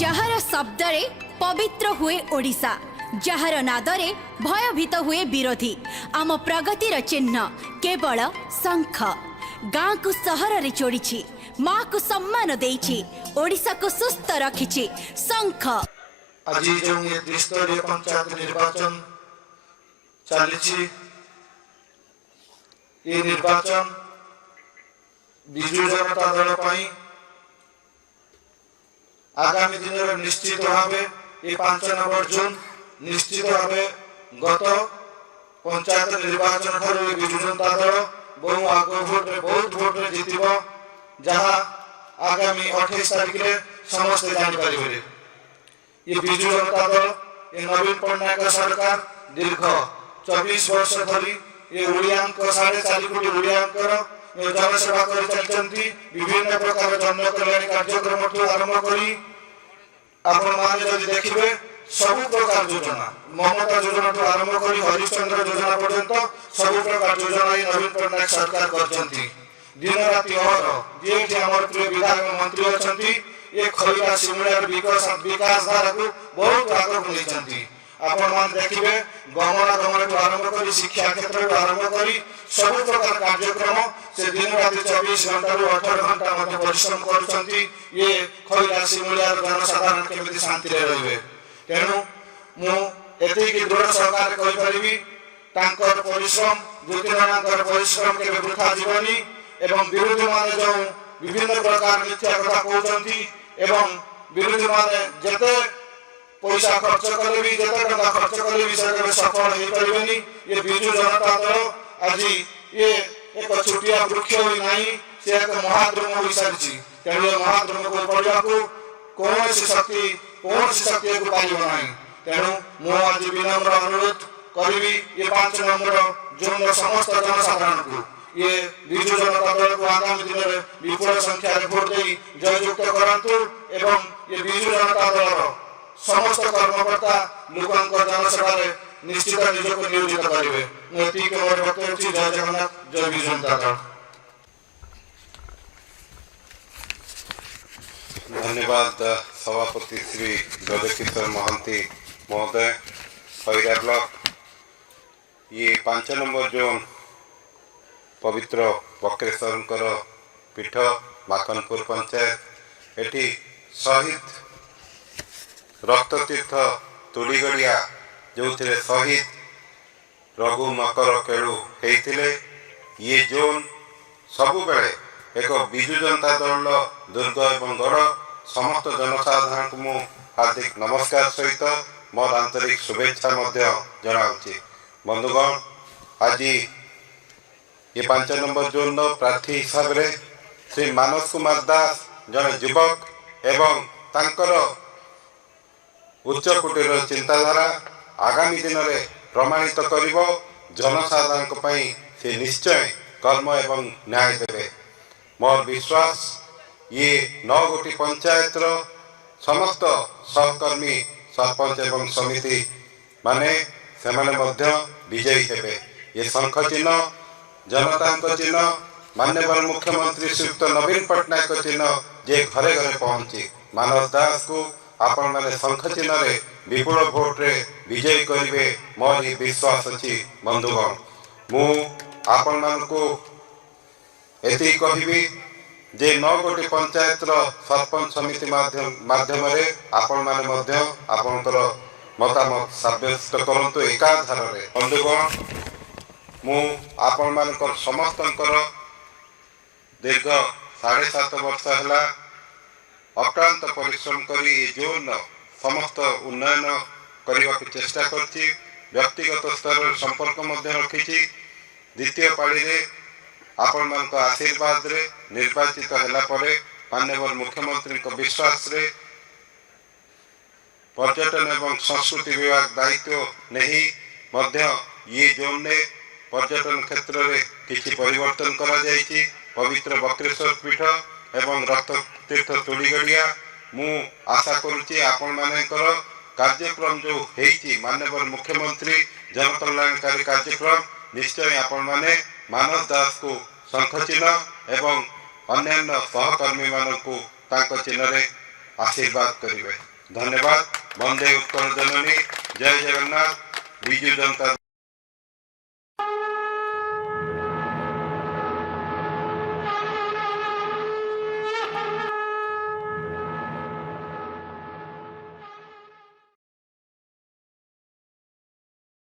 ଯାହାର ଶବ୍ଦରେ ପବିତ୍ର ହୁଏ ଓଡ଼ିଶା, ଯାହାର ନାଦରେ ଭୟଭୀତ ହୁଏ ବିରୋଧୀ। ଆମ ପ୍ରଗତିର ଚିହ୍ନ କେବଳ ଶଙ୍ଖ। ଗାଁକୁ ସହରରେ ଯୋଡ଼ିଛି, ମାକୁ ସମ୍ମାନ ଦେଇଛି, ଓଡ଼ିଶାକୁ ସୁସ୍ଥ ରଖିଛି ଶଙ୍ଖ। ଆଜି ଯେଉଁ ତ୍ରିସ୍ତରୀୟ ପଞ୍ଚାୟତ ନିର୍ବାଚନ ଚାଲିଛି, ଏ ନିର୍ବାଚନ ବିଜୁ ଜନତା ଦଳ ପାଇଁ आगामी दिन में निश्चित भाव ये 5 नंबर जून निश्चित भाव गत पंचायत निर्वाचन ठार विजु जनता दल बहु आग भोट बहुत भोट जीत जहाँ आगामी 28 तारीख में समस्त जापर। ये विजु जनता दल ये नवीन पट्टनायक सरकार दीर्घ 24 वर्ष धरी ये ओडिया 4.5 कोटी ओडिया जनसेवा कर चलती। विभिन्न प्रकार जन कल्याण कार्यक्रम आरंभ करी आपण माने जदि देखिबे सब प्रकार योजना ममता योजना तो आरंभ करी हरिश्चंद्र योजना पर्यंत सब प्रकार योजना ये नवीन पट्टनायक सरकार करचंती। दिन राति अहर जे हमर प्रिय विधायक मंत्री अछंती ये खैरा सिमुलियार विकास धारा को बहुत आगक लेचंती। आपण मान देखिबे गमनागमन तो आरंभ करी शिक्षा क्षेत्र तो आरंभ करी सब प्रकार कार्यक्रम से दिन राति 24 घंटा रु 18 घंटा मध्य परिश्रम करछंती। ये खैरा सिमुलियार जनसाधारण केमिति शांति रे रहिबे। तेनु मु एते कि दृढ़ सरकार कहि परिबी तांकर परिश्रम ज्योतिनारायणकर परिश्रम के वृथा जीवनी एवं विरोधी माने जो विभिन्न प्रकार मिथ्या कथा कहउछंती एवं विरोधी माने जते पैसा खर्च कले भी जते टका खर्च कले भी से सफल हो परिबेनी। ये विजु जनता दल आज ये एक छुटिया वृक्ष ही नहीं से एक महाद्रुम हो सारी। तेणु महाद्रुम को पढ़ा को कौन सी शक्ति को पाइब ना। तेणु मु आज विनम्र अनुरोध करी ये 5 नंबर जून समस्त जनसाधारण को ये विजु जनता दल को आगामी दिन में विपुल संख्या भोट दे जययुक्त करंतु एवं ये विजु जनता दल समस्त कर्मकर्ता लोक जनसेवा निश्चित निजक नियोजित करेंगे। जय जगन्नाथ, जय विजु जनता दल। धन्यवाद सभापति श्री गजकिशोर महांती महोदय। खैरा ब्लॉक ये 5 नंबर जोन पवित्र बक्रेश्वर पीठ माखनपुर पंचायत एटी शहीद रक्ततीर्थ तुड़ीगड़िया जो शहीद रघु मकर केलु होते ये जोन सबुबले एक विजु जनता दल दुर्ग एवं गढ़ समस्त जनसाधारण को मु हार्दिक नमस्कार सहित मोर आंतरिक शुभेच्छा जनाऊँगी। बंधुगण आज ये 5 नंबर जोन प्रार्थी हिसाब से श्री मानस कुमार दास जन युवक एवं तांकर उच्च कोटीर चिंताधारा आगामी दिन में प्रमाणित करिवो जनसाधारण से निश्चय कर्म एवं न्याय देवे। मोर विश्वास ये 9 गोटी पंचायत समस्त सहकर्मी सरपंच एवं समिति माने सेमाने मध्य विजयी हेबे। ये शंख चिन्ह जनता चिन्ह माननीय मुख्यमंत्री श्रीयुक्त नवीन पट्टनायक चिन्ह जे घरे घरे पहुंची मानस दास को आपण माने शंख चिन्ह रे विपुल भोट रे विजयी करिवे मोर विश्वास अछि। बंधुगण मु आपण मान को एति कहिबी जे 9 गोटी पंचायत सरपंच समिति माध्यम रे आपण माने मध्य आपनकर मतामत साब्यस्त करंतु एकाधार रे। बंधुगण मु आपण मानकर समस्तंकर दीर्घ 7.5 वर्ष है अक्लांत परिश्रम करी ये जोन समस्त उन्नयन करने की चेष्टा करछि। व्यक्तिगत स्तर संपर्क रखी द्वितीय पाड़ी रे आपण मान आशीर्वाद रे निर्वाचित होला परे माननीय मुख्यमंत्री को विश्वास रे पर्यटन एवं संस्कृति विभाग दायित्व नहीं मध्य ये जोन ने पर्यटन क्षेत्र में किसी परिवर्तन करा जायछि। पवित्र बक्रेश्वर पीठ एवं रक्ततीर्थ तुड़ीगड़िया मु आशा करुच्ची आपण मानकर कार्यक्रम जो हेइछि माननीय मुख्यमंत्री जनकल्याणकारी कार्यक्रम निश्चय आपण माने मानस दास को शंख चिन्ह एवं अन्य सहकर्मी मानक चिन्ह आशीर्वाद करेंगे। धन्यवाद। वंदे उत्कल जननी। जय जगन्नाथ। विजु जनता